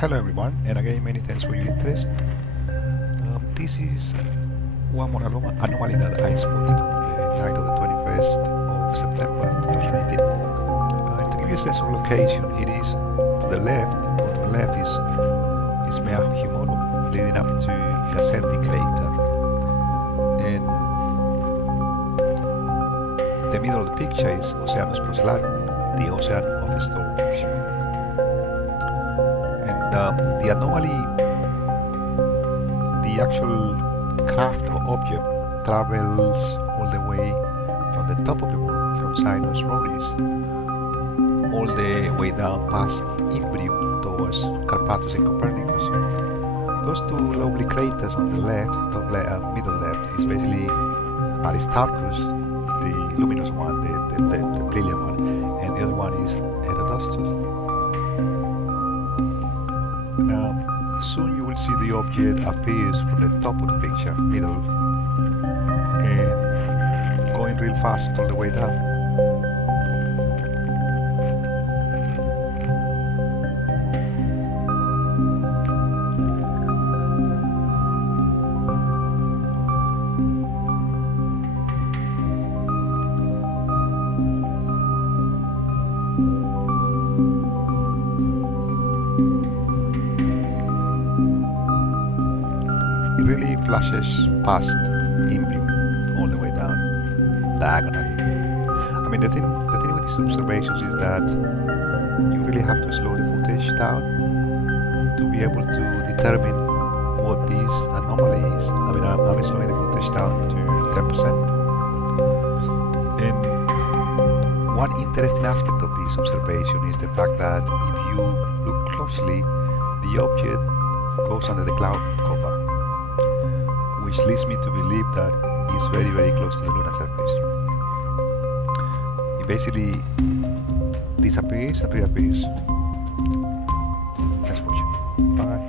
Hello everyone, and again many thanks for your interest. This is one more anomaly that I spotted on the night of the 21st of September 2018. To give you a sense of location, it is to the left, bottom left is Mare leading up to ascending crater. And the middle of the picture is Oceanus Procellarum, the ocean of storms. And the anomaly, the actual craft or object travels all the way from the top of the moon, from Sinus Roris, all the way down past Imbrium towards Copernicus and Copernicus. Those two lovely craters on the left, top left, middle left, is basically Aristarchus, the luminous one, the brilliant one, and the other one is Herodostus. Now, soon you will see the object appears from the top of the picture, middle, and going real fast all the way down. It really flashes past Imbrium all the way down, diagonally. I mean, the thing with these observations is that you really have to slow the footage down to be able to determine what this anomaly is. I mean, I'm slowing the footage down to 10%. And one interesting aspect of this observation is the fact that if you look closely, the object goes under the cloud cover, which leads me to believe that it's very, very close to the lunar surface. It basically disappears and reappears. Thanks for watching. Bye.